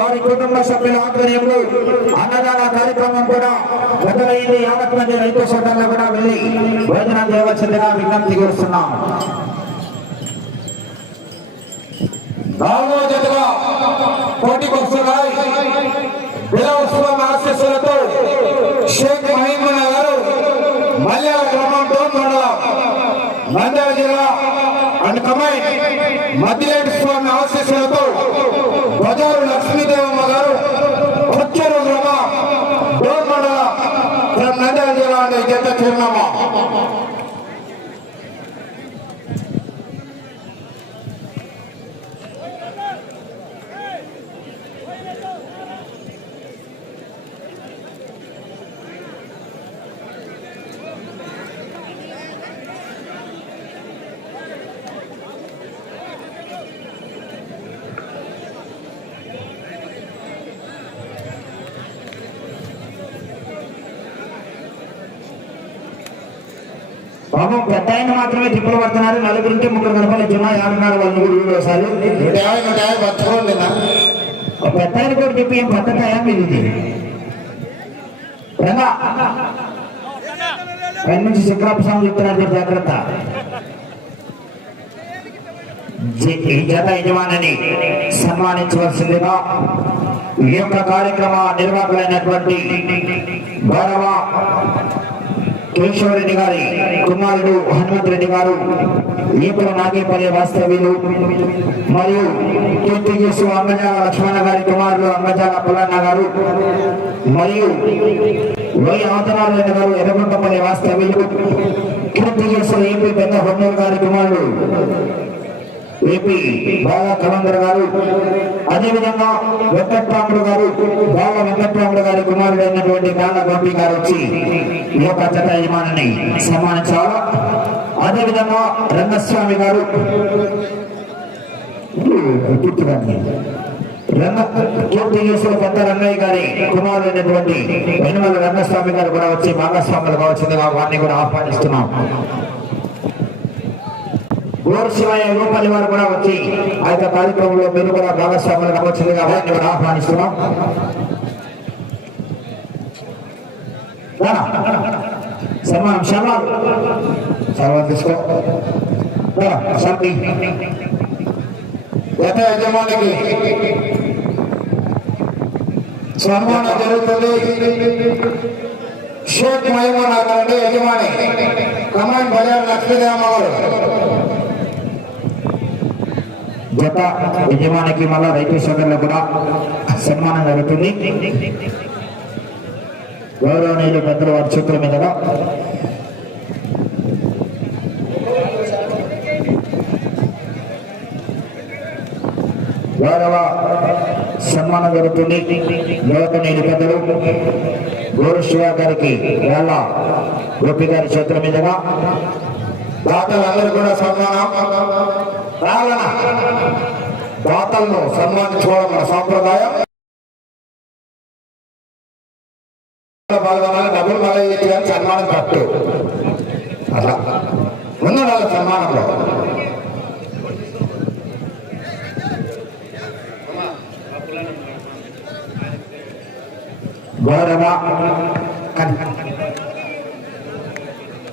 వారి కుటుంబ సభ్యుల ఆధ్వర్యంలో అన్నదాన కార్యక్రమం కూడా మొదలైంది. 50 మంది రైతు సోదరులు కూడా వెళ్ళి భోజనం చేయవలసిందిగా విజ్ఞప్తి చేస్తున్నాం. నాలుగో జతగా పోటీకి వస్తున్నాయి. బిలవస్వామి ఆశీస్సులతో షేక్ మహీమున్నా గారు మల్యాల గ్రామం డోన్ మండలం నంద్యాల జిల్లా అండ్ కమైన్ మద్దిలేటి స్వామి ఆశీస్సులతో బజారు లక్ష్మీదేవమ్మ గారు కొచ్చేరు గ్రామం డోన్ మండలం నంద్యాల జిల్లా అనే జత చిరునామా. బాబు పెద్ద ఆయన మాత్రమే తిప్పులు పడుతున్నారు. నలుగురింటి ముగ్గురు గడపలు జమా ఆడున్నారు. వాళ్ళు నలుగురు సార్లు పెద్ద ఆయన కూడా చెప్పి ఏం పద్ధతాయా మీరు ఇది పై నుంచి శుక్రాపస్వామి చెప్తున్నారు. జాగ్రత్త. ఈ జత యజమానిని సన్మానించవలసిందిగా ఈ యొక్క కార్యక్రమ నిర్వాహకులైనటువంటి గౌరవ కేశవరెడ్డి గారి కుమారుడు హనుమంతరెడ్డి గారు, ఈపుల నాగేపల్లి వాస్తవ్యులు మరియు కీర్తికేశు అంగజాల లక్ష్మణ గారి కుమారుడు అంగజాల పుల్లన్న గారు మరియు వై ఆతనారాయణ గారు ఎర్రగుంటపల్లి వాస్తవ్యులు, కీర్తికేశు ఏపీ పెద్ద హొన్నూరు గారి కుమారుడు ఏపీ బాగా కలందర్ గారు, అదేవిధంగా వెంకట్రాముడు గారు బాగా వెంకట్రాముడు గారి కుమారుడు అయినటువంటి గాల గోపి గారు వచ్చి ఈ యొక్క జత యజమానిని సన్మానించాలి. అదేవిధంగా రంగస్వామి గారు కీర్తికేశ్వర పెద్ద రంగయ్య గారి కుమారుడు అయినటువంటి వెనుమల రంగస్వామి గారు కూడా వచ్చి భాగస్వాములు కావాల్సిందిగా వారిని కూడా ఆహ్వానిస్తున్నాం. గోరు శివయ్య రూపల్లి వారు కూడా వచ్చి ఆ యొక్క కార్యక్రమంలో మీరు కూడా భాగస్వాములు కావచ్చిందిగా వారిని కూడా ఆహ్వానిస్తున్నాం. సన్మానం సర్వం తీసుకో. గత యజమానికి సన్మానం జరుగుతుంది. షేక్ మహీమున్నా గారు యజమాని కమాండ్ బజార్ లక్ష్మీదేవమ్మ గారు. జత యజమానికి మళ్ళా రైతు సోదరులు కూడా సన్మానం జరుగుతుంది. గౌరవనీయులు పెద్దలు వారి చేతుల మీదుగా గౌరవ సన్మానం జరుగుతుంది. గౌరవనీయులు పెద్దలు గౌరవ శివ గారికి వేళ గోపి గారి చేతుల మీదుగా దాతలందరూ కూడా సన్మానం. దాతలను సన్మానించుకోవడం మన సాంప్రదాయం. డబ్బులు మళ్ళీ ఇచ్చేయాలి, సన్మానం కట్టు అట్లా ఉన్న వాళ్ళ సన్మానంలో గౌరవ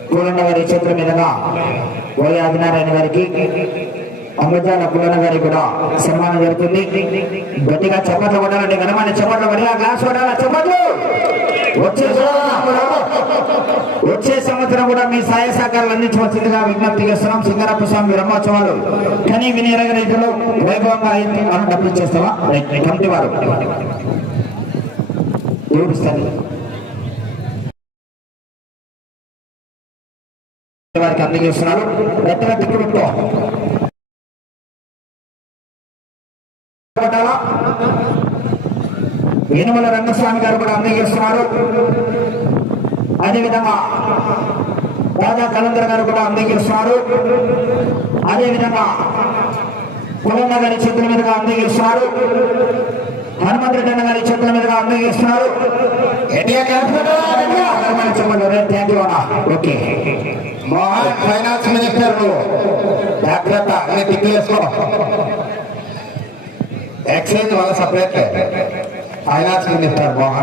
పూలన్న గారి చేతుల మీదుగా వై ఆదినారాయణ గారికి అంబజాల పుల్లన్న గారికి కూడా సన్మానం జరుగుతుంది. గట్టిగా చప్పట్లు కొట్టాలంటే ఘనమైన చప్పట్లు పడి గ్లాస్ కొట్టాల చప్పట్లు. వచ్చే సంవత్సరం కూడా మీ సహాయ సహకారాలు అందించవలసిందిగా విజ్ఞప్తి చేస్తున్నాం. సింగరప్ప స్వామి బ్రహ్మోత్సవాలు కానీ వినియోగ రైతులు వైభవంగా అయితే మనం డబ్బులు ఇచ్చేస్తావా కమిటీ వారు ఏడుస్తారు. వారికి అందజేస్తున్నారు. గట్టిగా తిప్పుతో యనమల రంగస్వామి గారు కూడా అందజేస్తున్నారు. అదేవిధంగా రాజా కలందర్ గారు కూడా అందజేస్తున్నారు. అదేవిధంగా పులన్న గారి చేతుల మీదుగా అందజేస్తున్నారు. హనుమంతరెడ్డి అన్న గారి చేతుల మీదుగా అందజేస్తున్నారు. ఓకే ఫైనాన్స్ మినిస్టర్ జాగ్రత్త అన్ని టిక్కేసుకో. ఎక్సైజ్ వాళ్ళ సపరేట్ ఆయన ఇస్తారు బాగా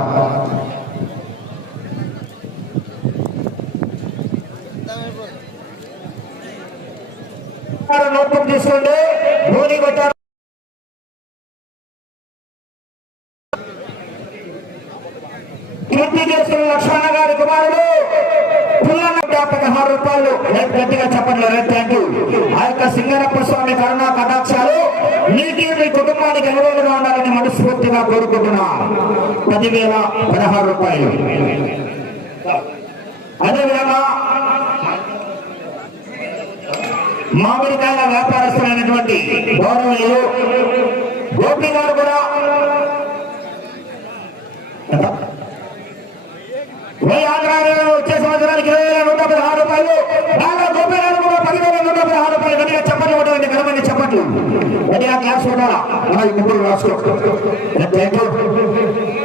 నోట్బుక్ తీసుకోండి. ధోని కొట్టారు. కీర్తి చేసుకున్న లక్ష్మణ గారి కుమారుడు పుల్లన్న 16 రూపాయలు. గట్టిగా చెప్పండి. Thank you. ఆ యొక్క సింగరప్ప స్వామి కరుణా కటాక్షాలు నీటి మీ కుటుంబానికి అనురోధంగా ఉండాలని మనస్ఫూర్తిగా కోరుకుంటున్నా. 10,016 రూపాయలు. అదేవిధంగా మామిడికాయల వ్యాపారస్తులైనటువంటి గౌరవనీయులు గోపి గారు కూడా వచ్చే సంవత్సరానికి 20,116 రూపాయలు. బాగా గోపి గారు కూడా 10,116 రూపాయలు. గట్టిగా చెప్పట్లు కొట్టాలండి. గడమండి చెప్పట్లు. గట్టిగా క్లాస్ కొట్టాలా అన్న. ముగ్గురు రాసుకో.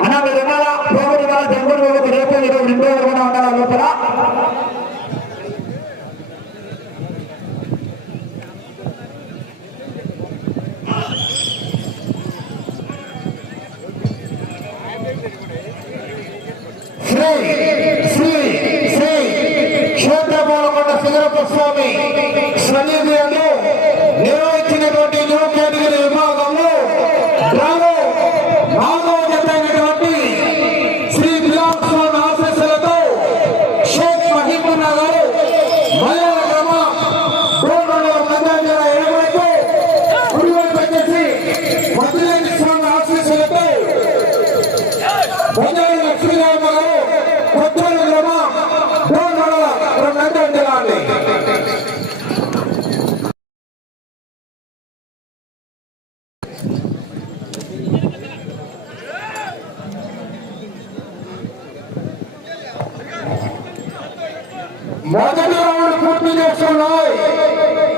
అన్న మీరు ఉన్నారా? పోగొట్టు వాళ్ళ తెలుగుడు పోగొట్టు రేపు ఈరోజు 2 రోజులు కూడా ఉండాలా లోపల. స్వామి సన్నిధిలో నిర్వహించినటువంటి న్యూ కేటగిరీ విభాగంలో నాలుగవ జతైనటువంటి శ్రీ బిలాల్ స్వామి ఆశీస్సులతో షేక్ మహీమున్నా గారు మలయాళ గ్రామ వచ్చేసి మధులేని స్వామి ఆశీస్సులతో బంజారి లక్ష్మీరామ గారు కొత్తూరు గ్రామ మొదటి రౌండ్ పూర్తి చేస్తున్నాయి.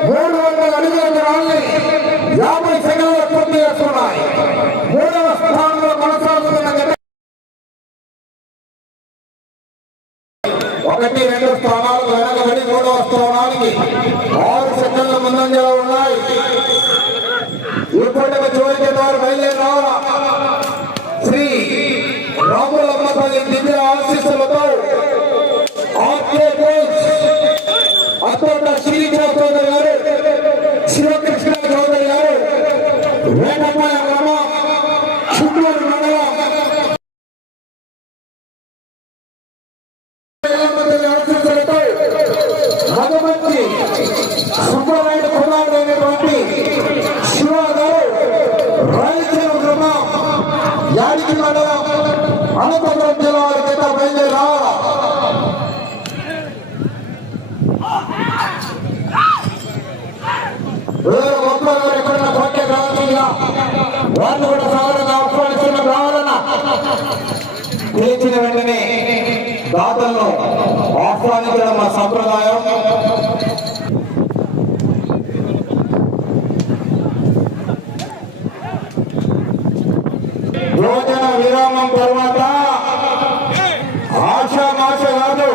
300 అడుగుల దూరాన్ని 50 సెకండ్లు పూర్తి చేస్తున్నాయి. 3వ స్థానంలో కొనసాగుతున్న 1-2 స్థానాలు వెనకబడి 3వ స్థానానికి 6 సెకండ్ల ముందంజలో ఉన్నాయి. ఇప్పటికి చివరికి వారు బయలుదేరి రావాలా. శ్రీ రాములమ్మ తల్లి దివ్య ఆశీస్సులతో అత్తోట శ్రీకృష్ణ చౌదరి గారు, శివకృష్ణ చౌదరి గారు, వేటపాయ గ్రామం, చిత్తూరు మండలం ఆశీస్సులతో మగమంచి సుబ్బరాయుడు కుమారుడైనటువంటి శివ గారు, రాయలసీమ గ్రామం, యాడికి మండలం, అనంతపురం జిల్లా వారి చేత బయలుదేరి రావాలా. ఎక్కడన్నా కోటే కావాల్సిందిగా వాళ్ళు కూడా సాధారణంగా ఆహ్వానిస్తున్న రావాలన్నా పిలిచిన వెంటనే దాతలను ఆహ్వానించడం మా సంప్రదాయం. భోజన విరామం తర్వాత ఆశామాష కాదు,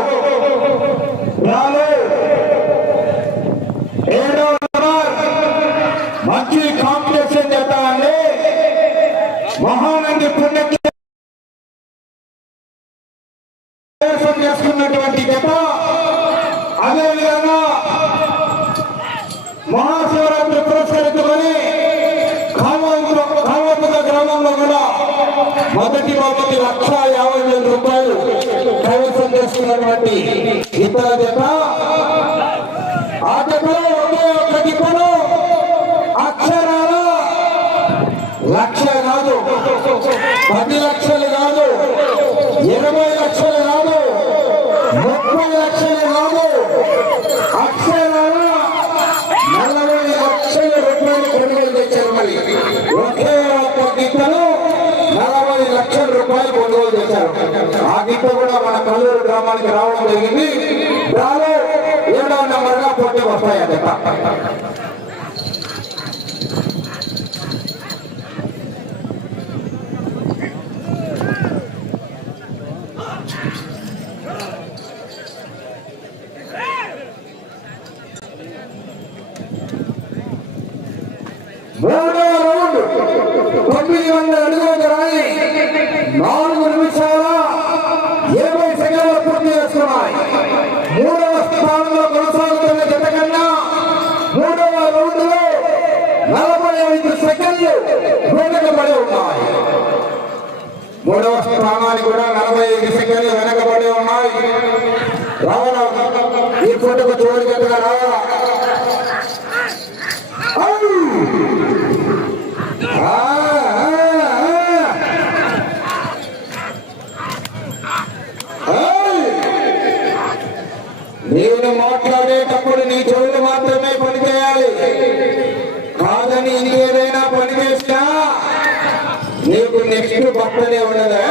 మంచి కాంపిటీషన్ చేద్దామండి. మహానంది పుణ్యకి చేసుకున్నటువంటి జత, అదేవిధంగా మహాశివరాత్రి పురస్కరించుకొని కామతుగ గ్రామంలో కూడా మొదటి బహుమతి 1,50,000 రూపాయలు కైవసం చేసుకున్నటువంటి ఇతర జత. ఆ జతలో ఒకే ఒక్క టిప్పను అక్షరాల 1,00,000 కాదు, 10 లక్షలు కాదు, 20 లక్షలు కాదు, 30 లక్షలు కాదు, అక్షరాల 40 లక్షల రూపాయలు కొనుగోలు చేశారు. మరి ఒకే ఒక్క గిట్టను 40 లక్షల రూపాయలు కొనుగోలు చేశారు. ఆ గిట్ట కూడా మన కల్లూరు గ్రామానికి రావడం జరిగింది. దానిలో 7వ నెంబర్గా పోటీకి వస్తాయట. మూడవ రౌండ్ 9 4 నిమిషాల 20 సెకండ్లు పూర్తి చేసుకున్నాయి. మూడవ స్థానంలో కొనసాగుతున్న జత కన్నా మూడవ రౌండ్ లో 45 సెకండ్లు వెనకబడి ఉన్నాయి. మూడవ స్థానానికి కూడా 45 సెకండ్లు వెనకబడి ఉన్నాయి. రావాలా ఈ ఫోటోకు చివరి జతగా రావాలా. నేను మాట్లాడేటప్పుడు నీ చెవులు మాత్రమే పనిచేయాలి. కాదని ఇంకేదైనా పని చేసినా నీకు నెక్స్ట్ పక్కనే ఉండదా.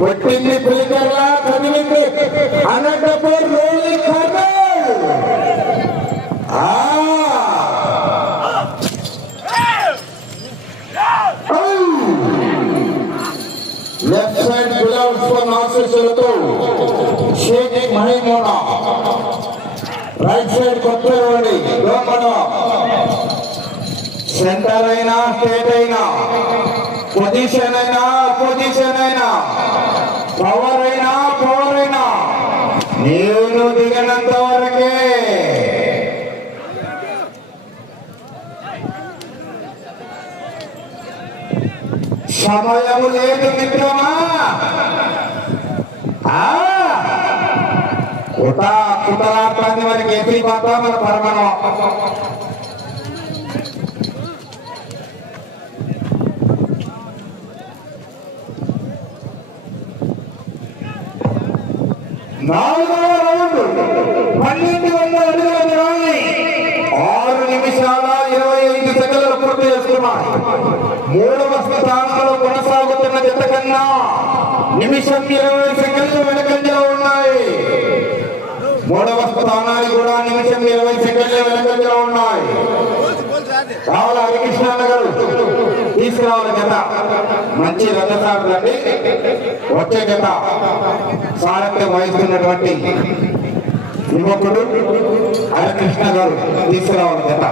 కొట్టింది పులికర్లా కదిలింది Anantapur rolling Kurnool. Left side Gulaabs ఆశీస్సులతో షేక్ మహీమోనా, రైట్ సైడ్ కొత్తవాడి లోపల సెంటర్ అయినా స్టేట్ అయినా పొజిషన్ అయినా అపోజిషన్ అయినా పవర్ అయినా నేను దిగినంత వరకే. సమయం లేదు మిత్రమా. కుతలాటాన్ని మనకి ఎత్తి పడతా మన పరమణం. నాలుగవ రౌండ్ 1200 అడుగుల దూరాన్ని 6 నిమిషాల 25 సెకండ్లు పూర్తి చేసుకున్నాయి. మూడవ స్థానంలో కొనసాగుతున్న జత కన్నా నిమిషం 20 సెకండ్లు వెనకంజలో ఉన్నాయి. మూడవ స్థానానికి కూడా నిమిషం 20 సెకండ్లు వెనకంజలో ఉన్నాయి. రావుల హరికృష్ణ గారు తీసుకురావాలి జత. మంచి రథసారులండి. వచ్చే జత సారథ్యం వహిస్తున్నటువంటి యువకుడు హరికృష్ణ గారు తీసుకురావాలి జత.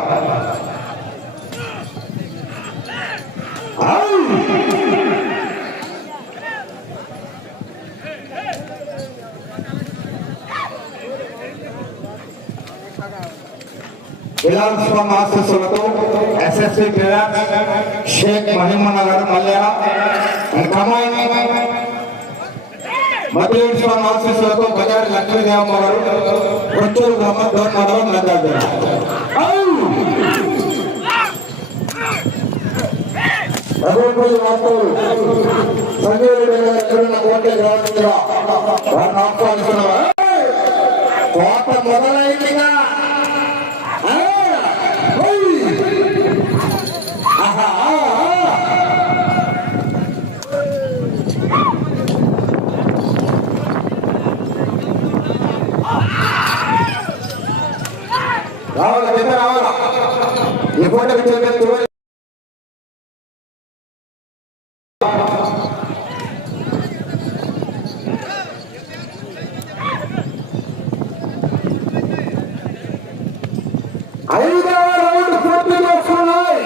విలాస్వామి ఆశీస్సులతో ఎస్ఎస్సి ట్రైనర్ షేక్ మహీమోనా గారు మల్యాల కమాయిని, మధురేశ్వర స్వామి ఆశీస్సులతో బజారి లక్ష్మీదేవమ్మ గారు కొంచెం మండలం నంద్యాల. సంజయ్ రెడ్డి గారు ఎక్కడున్న కోటే గ్రామంగా వారిని ఆహ్వానిస్తున్నారు. కోట మొదలైందిగా. రావాలా పెద్ద రావాలా. ఈ ఫోటోకి చివరి 5వ రౌండ్ పూర్తి చేసుకున్నాయి.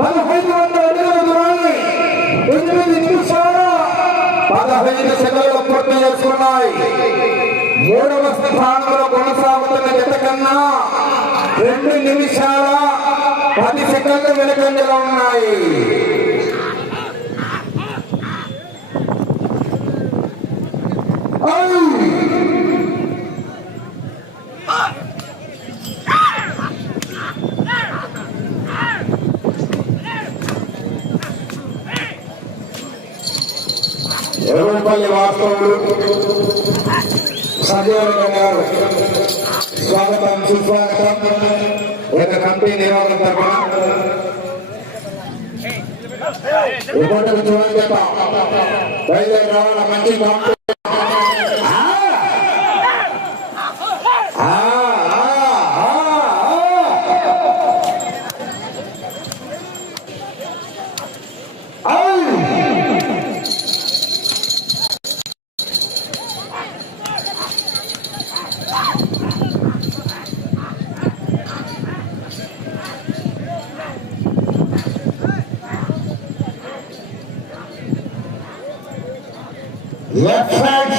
1500 అడుగుల దూరాన్ని 8 నిమిషాల 15 సెకండ్లు పూర్తి చేసుకున్నాయి. మూడవ స్థానంలో కొనసాగుతున్న జత కన్నా 2 నిమిషాల 10 సెకండ్లు వెనుకంజలో ఉన్నాయి. ఎరువుపల్లి వాస్తవులు సంజయ్ రెడ్డి గారు స్వాగతం సుస్వాగతం. ఒక కమిటీ నిర్వాహకుల తరఫున ఇప్పటికి చూడండి చెప్ప బయలుదేరి రావాల. మంచి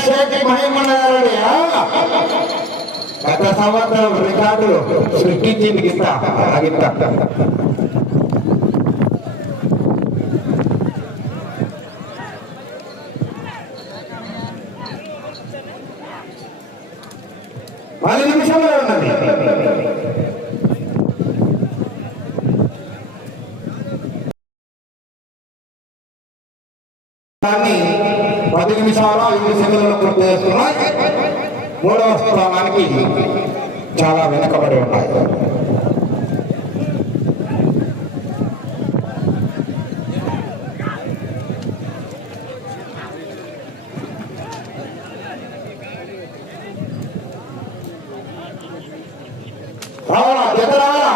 షేక్ మహిమన్న గారు గత సంవత్సరం రికార్డులు సృష్టించింది గిత్త పది నిమిషంలో ఉన్నది. దాన్ని 10 నిమిషాలు 5 సెకండ్లలో పూర్తి చేస్తున్నాయి. మూడవ స్థానానికి చాలా వెనకబడి ఉన్నాయి. రావాలా జత రావాలా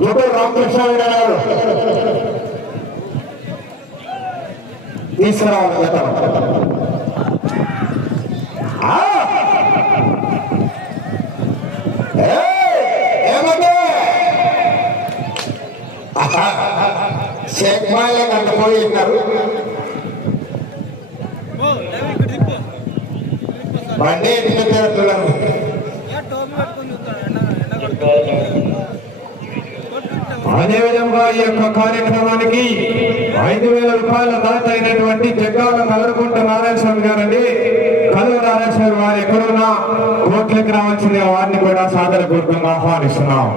గుంటూరు రామకృష్ణ గారు తీసుకురావాలి జత. షేక్ మాలే కంటే పోయినారు. బండి ఎట్లా తిరుగుతున్నారు. అదేవిధంగా ఈ యొక్క కార్యక్రమానికి 5,000 రూపాయల దాత అయినటువంటి జగ్గాల నల్లకుంట నారాయణ స్వామి గారండి, కలువ నారాయణ స్వామి వారు ఎక్కడున్నా కోట్లకి రావాల్సిందిగా వారిని కూడా సాదరపూర్వకంగా ఆహ్వానిస్తున్నాం.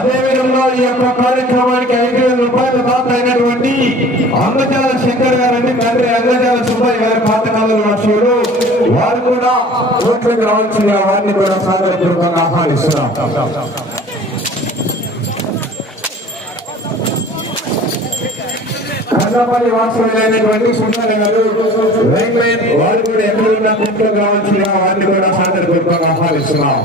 అదేవిధంగా ఈ యొక్క కార్యక్రమానికి 5,000 రూపాయల దాత అయినటువంటి అంగజాల శంకర్ గారండి, తండ్రి అంగజాల సుబ్బయ్య గారి పాతకాల లక్ష్యులు, వారు కూడా కోట్లకు రావాల్సిందిగా వారిని కూడా సాదరపూర్వకంగా ఆహ్వానిస్తున్నాం. కన్నపల్లి వాసులైనటువంటి సుందర గారు వెంకయ్య, వారు కూడా ఎక్కడున్న కోట్లకు రావాల్సిందిగా వారిని కూడా సాదరపూర్వకంగా ఆహ్వానిస్తున్నాం.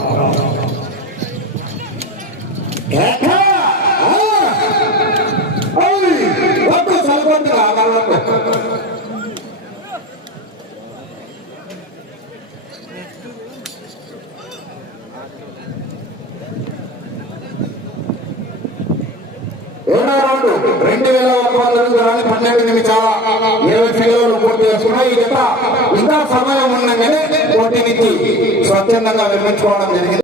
రౌండ్ 2,112 నిమిషాల 20 సెకండ్లు పూర్తి చేసుకున్నాయి. ఈ జత ఇంకా సమయం ఉండగానే పోటీనికి స్వచ్ఛందంగా నిర్మించుకోవడం జరిగింది.